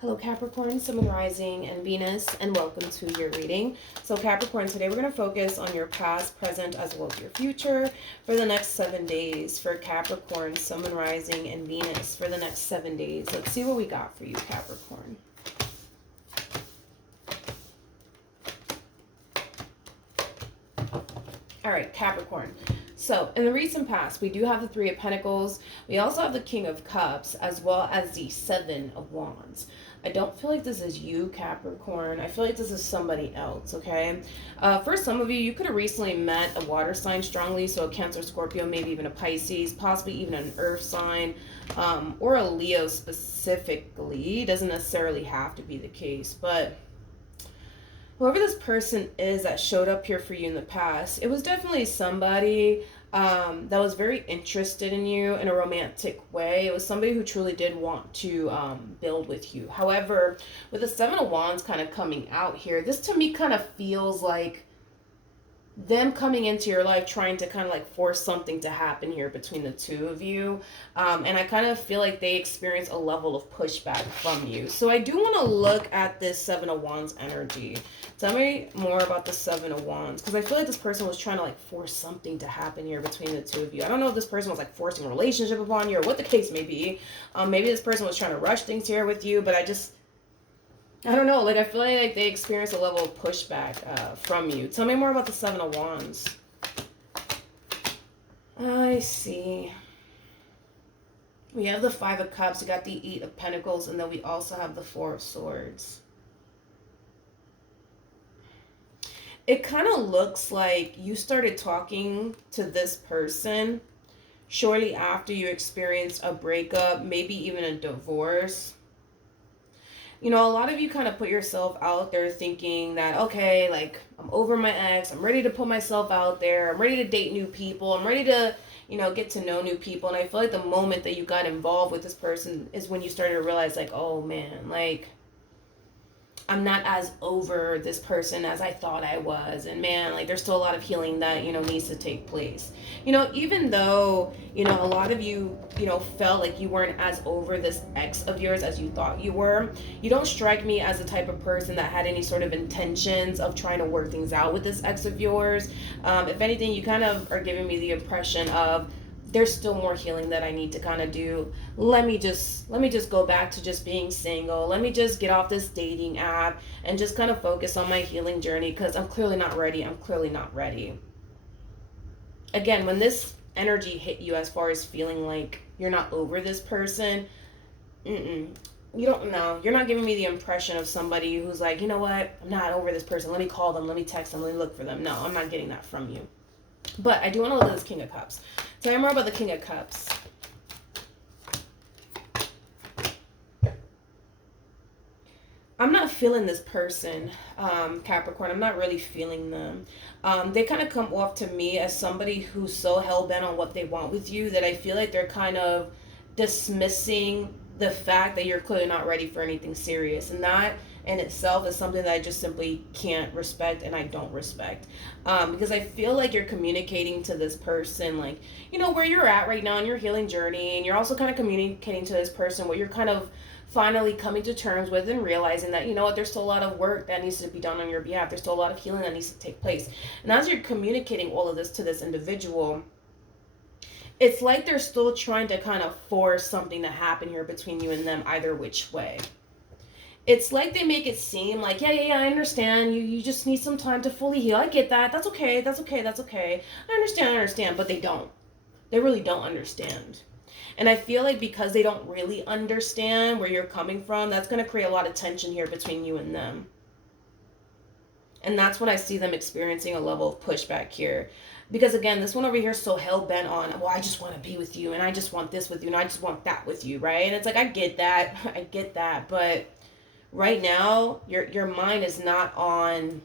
Hello Capricorn, Sun, Moon, Rising, and Venus, and welcome to your reading. So Capricorn, today we're going to focus on your past, present, as well as your future for the next 7 days for Capricorn, Sun, Moon, Rising, and Venus for the next 7 days. Let's see what we got for you, Capricorn. All right, Capricorn. So, in the recent past, we do have the Three of Pentacles. We also have the King of Cups, as well as the Seven of Wands. I don't feel like this is you, Capricorn. I feel like this is somebody else, okay? For some of you, you could have recently met a water sign strongly, so a Cancer, Scorpio, maybe even a Pisces, possibly even an earth sign, or a Leo specifically. Doesn't necessarily have to be the case, but whoever this person is that showed up here for you in the past, it was definitely somebody that was very interested in you in a romantic way. It was somebody who truly did want to build with you. However, with the Seven of Wands kind of coming out here, this to me kind of feels like them coming into your life trying to kind of like force something to happen here between the two of you. And I kind of feel like they experience a level of pushback from you. So I do want to look at this Seven of Wands energy. Tell me more about the Seven of Wands, because I feel like this person was trying to like force something to happen here between the two of you. I don't know if this person was like forcing a relationship upon you or what the case may be. Maybe this person was trying to rush things here with you, but I don't know, like I feel like they experience a level of pushback from you. Tell me more about the Seven of Wands. I see. We have the Five of Cups, we got the Eight of Pentacles, and then we also have the Four of Swords. It kind of looks like you started talking to this person shortly after you experienced a breakup, maybe even a divorce. You know, a lot of you kind of put yourself out there thinking that, okay, like, I'm over my ex. I'm ready to put myself out there. I'm ready to date new people. I'm ready to, get to know new people. And I feel like the moment that you got involved with this person is when you started to realize, like, oh, man, like, I'm not as over this person as I thought I was. And man, like there's still a lot of healing that, needs to take place. Even though, a lot of you, felt like you weren't as over this ex of yours as you thought you were, you don't strike me as the type of person that had any sort of intentions of trying to work things out with this ex of yours. If anything, you kind of are giving me the impression of, there's still more healing that I need to kind of do. Let me just go back to just being single. Let me just get off this dating app and just kind of focus on my healing journey, because I'm clearly not ready. I'm clearly not ready. Again, when this energy hit you as far as feeling like you're not over this person, you don't know. You're not giving me the impression of somebody who's like, you know what? I'm not over this person. Let me call them. Let me text them. Let me look for them. No, I'm not getting that from you. But I do want to look at this King of Cups. Tell me more about the King of Cups. I'm not feeling this person, Capricorn. I'm not really feeling them. They kind of come off to me as somebody who's so hell-bent on what they want with you that I feel like they're kind of dismissing the fact that you're clearly not ready for anything serious. And that in itself is something that I just simply can't respect, and I don't respect. Because I feel like you're communicating to this person, like, where you're at right now in your healing journey, and you're also kind of communicating to this person what you're kind of finally coming to terms with and realizing that, there's still a lot of work that needs to be done on your behalf. There's still a lot of healing that needs to take place. And as you're communicating all of this to this individual, it's like they're still trying to kind of force something to happen here between you and them either which way. It's like they make it seem like, yeah, I understand. You just need some time to fully heal. I get that. That's okay. I understand. But they don't. They really don't understand. And I feel like because they don't really understand where you're coming from, that's going to create a lot of tension here between you and them. And that's when I see them experiencing a level of pushback here. Because again, this one over here is so hell-bent on, well, I just want to be with you, and I just want this with you, and I just want that with you, right? And it's like, I get that, but right now, your mind is not on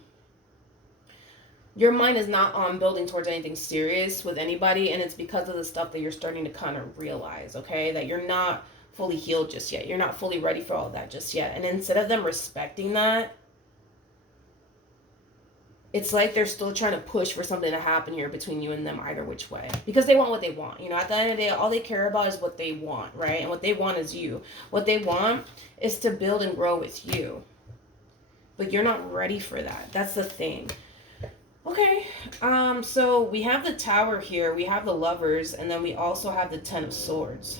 building towards anything serious with anybody, and it's because of the stuff that you're starting to kind of realize, okay? That you're not fully healed just yet. You're not fully ready for all of that just yet. And instead of them respecting that, it's like they're still trying to push for something to happen here between you and them either which way. Because they want what they want. You know, at the end of the day, all they care about is what they want, right? And what they want is you. What they want is to build and grow with you. But you're not ready for that. That's the thing. Okay. So we have the Tower here. We have the Lovers. And then we also have the Ten of Swords.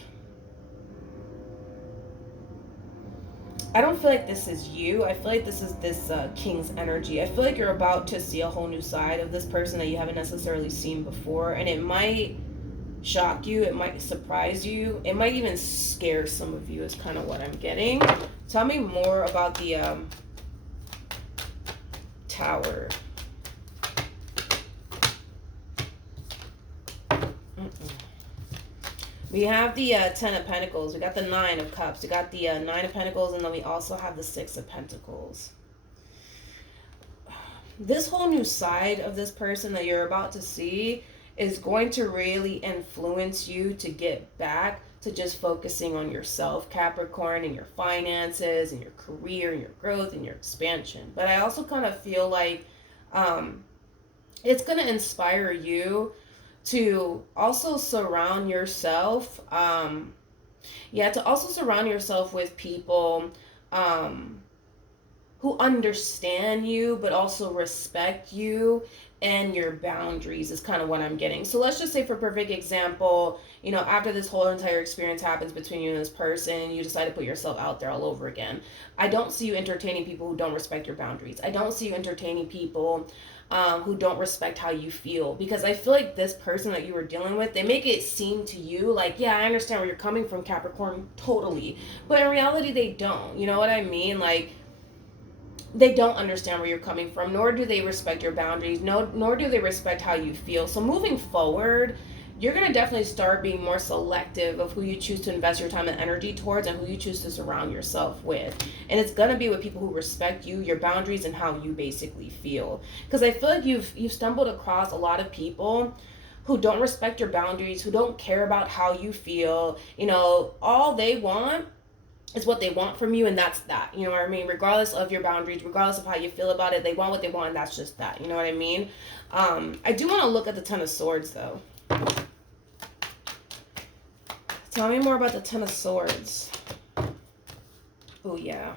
I don't feel like this is you. I feel like this is this King's energy. I feel like you're about to see a whole new side of this person that you haven't necessarily seen before. And it might shock you. It might surprise you. It might even scare some of you is kind of what I'm getting. Tell me more about the Tower. We have the Ten of Pentacles. We got the Nine of Cups. We got the Nine of Pentacles. And then we also have the Six of Pentacles. This whole new side of this person that you're about to see is going to really influence you to get back to just focusing on yourself, Capricorn, and your finances, and your career, and your growth, and your expansion. But I also kind of feel like it's going to inspire you to also surround yourself, to also surround yourself with people who understand you, but also respect you and your boundaries is kind of what I'm getting. So let's just say, for perfect example, you know, after this whole entire experience happens between you and this person, you decide to put yourself out there all over again. I don't see you entertaining people who don't respect your boundaries. I don't see you entertaining people who don't respect how you feel, because I feel like this person that you were dealing with, they make it seem to you like, yeah, I understand where you're coming from, Capricorn, totally, but in reality they don't. You know what I mean? Like, they don't understand where you're coming from, nor do they respect your boundaries, nor do they respect how you feel. So moving forward, you're going to definitely start being more selective of who you choose to invest your time and energy towards, and who you choose to surround yourself with. And it's going to be with people who respect you, your boundaries, and how you basically feel. Because I feel like you've stumbled across a lot of people who don't respect your boundaries, who don't care about how you feel. You know, all they want is what they want from you, and that's that. You know what I mean? Regardless of your boundaries, regardless of how you feel about it, they want what they want, and that's just that. You know what I mean? I do want to look at the Ten of Swords, though. Tell me more about the Ten of Swords. Oh, yeah.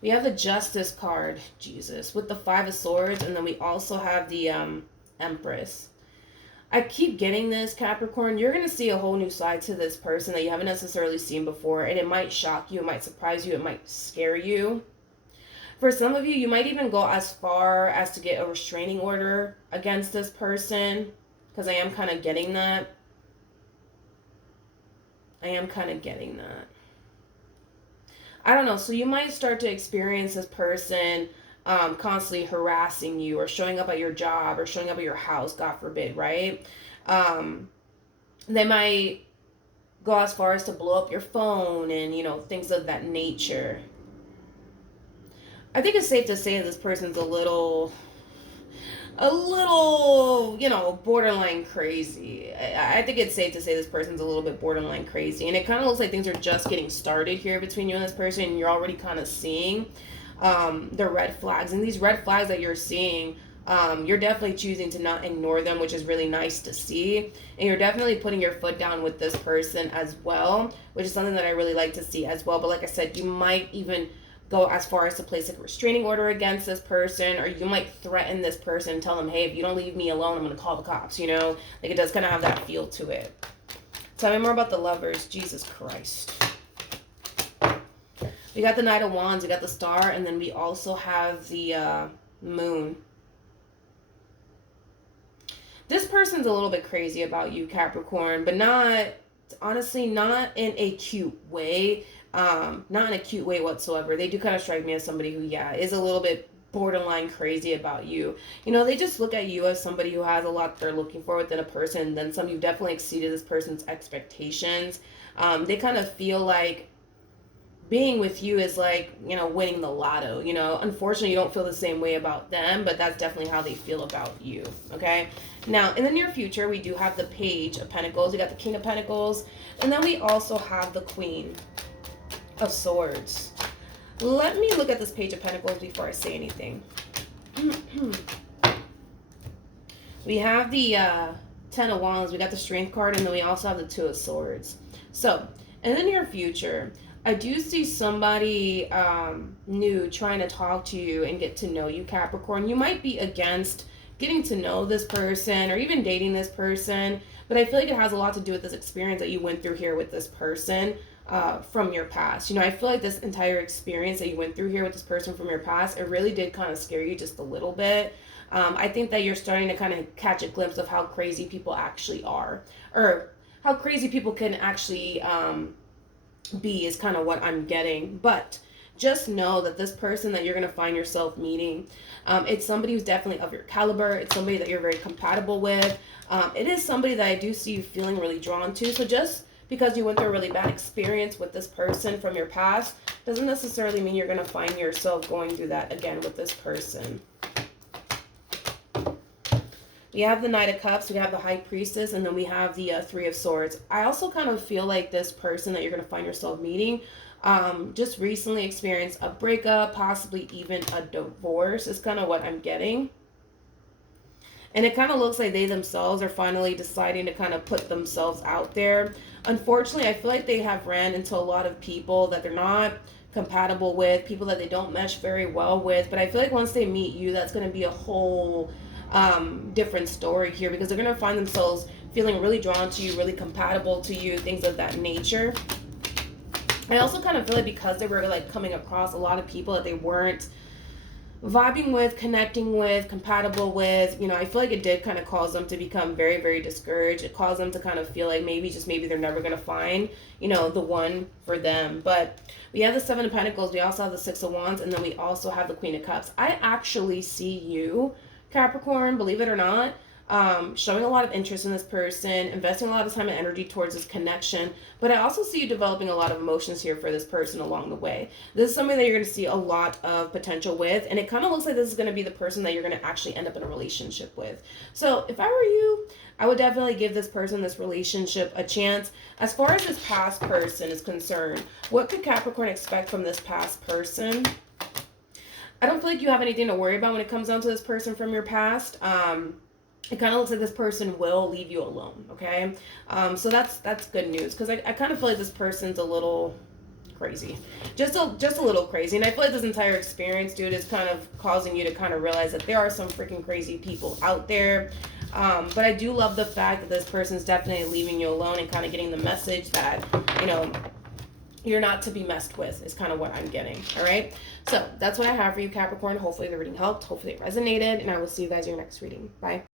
We have the Justice card, Jesus, with the Five of Swords, and then we also have the Empress. I keep getting this, Capricorn. You're going to see a whole new side to this person that you haven't necessarily seen before, and it might shock you, it might surprise you, it might scare you. For some of you, you might even go as far as to get a restraining order against this person, because I am kind of getting that. I don't know. So you might start to experience this person constantly harassing you, or showing up at your job, or showing up at your house, God forbid, right? They might go as far as to blow up your phone and, you know, things of that nature. I think it's safe to say this person's a little, you know, borderline crazy. I think it's safe to say this person's a little bit borderline crazy. And it kind of looks like things are just getting started here between you and this person. And you're already kind of seeing the red flags. And these red flags that you're seeing, you're definitely choosing to not ignore them, which is really nice to see. And you're definitely putting your foot down with this person as well, which is something that I really like to see as well. But like I said, you might even go as far as to place a restraining order against this person, or you might threaten this person and tell them, hey, if you don't leave me alone, I'm going to call the cops, you know? Like, it does kind of have that feel to it. Tell me more about the Lovers. Jesus Christ. We got the Knight of Wands, we got the Star, and then we also have the Moon. This person's a little bit crazy about you, Capricorn, but not, honestly, not in a cute way. Not in a cute way whatsoever. They do kind of strike me as somebody who, yeah, is a little bit borderline crazy about you. You know, they just look at you as somebody who has a lot they're looking for within a person. And then some, you've definitely exceeded this person's expectations. They kind of feel like being with you is like, you know, winning the lotto. You know, unfortunately, you don't feel the same way about them, but that's definitely how they feel about you. Okay. Now, in the near future, we do have the Page of Pentacles. We got the King of Pentacles, and then we also have the Queen of Swords. Let me look at this Page of Pentacles before I say anything. We have the Ten of Wands, we got the Strength card, and then we also have the Two of Swords. So, in the near future, I do see somebody new trying to talk to you and get to know you, Capricorn. You might be against getting to know this person or even dating this person, but I feel like it has a lot to do with this experience that you went through here with this person from your past. You know, I feel like this entire experience that you went through here with this person from your past, it really did kind of scare you just a little bit. I think that you're starting to kind of catch a glimpse of how crazy people actually are, or how crazy people can actually be, is kind of what I'm getting. But just know that this person that you're going to find yourself meeting, it's somebody who's definitely of your caliber. It's somebody that you're very compatible with. It is somebody that I do see you feeling really drawn to. So just because you went through a really bad experience with this person from your past doesn't necessarily mean you're going to find yourself going through that again with this person. We have the Knight of Cups, we have the High Priestess, and then we have the Three of Swords. I also kind of feel like this person that you're going to find yourself meeting just recently experienced a breakup, possibly even a divorce is kind of what I'm getting. And it kind of looks like they themselves are finally deciding to kind of put themselves out there. Unfortunately, I feel like they have ran into a lot of people that they're not compatible with, people that they don't mesh very well with. But I feel like once they meet you, that's going to be a whole different story here, because they're going to find themselves feeling really drawn to you, really compatible to you, things of that nature. I also kind of feel like because they were like coming across a lot of people that they weren't vibing with, connecting with, compatible with, you know, I feel like it did kind of cause them to become very, very discouraged. It caused them to kind of feel like maybe, just maybe, they're never going to find, you know, the one for them. But we have the Seven of Pentacles, we also have the Six of Wands, and then we also have the Queen of Cups. I actually see you, Capricorn, believe it or not, showing a lot of interest in this person, investing a lot of time and energy towards this connection. But I also see you developing a lot of emotions here for this person along the way. This is something that you're going to see a lot of potential with, and it kind of looks like this is going to be the person that you're going to actually end up in a relationship with. So if I were you, I would definitely give this person, this relationship, a chance. As far as this past person is concerned, what could Capricorn expect from this past person? I don't feel like you have anything to worry about when it comes down to this person from your past. It kind of looks like this person will leave you alone, okay? So that's good news, because I kind of feel like this person's a little crazy. Just a little crazy. And I feel like this entire experience, dude, is kind of causing you to kind of realize that there are some freaking crazy people out there. But I do love the fact that this person's definitely leaving you alone and kind of getting the message that, you know, you're not to be messed with, is kind of what I'm getting. All right. So that's what I have for you, Capricorn. Hopefully the reading helped. Hopefully it resonated. And I will see you guys in your next reading. Bye.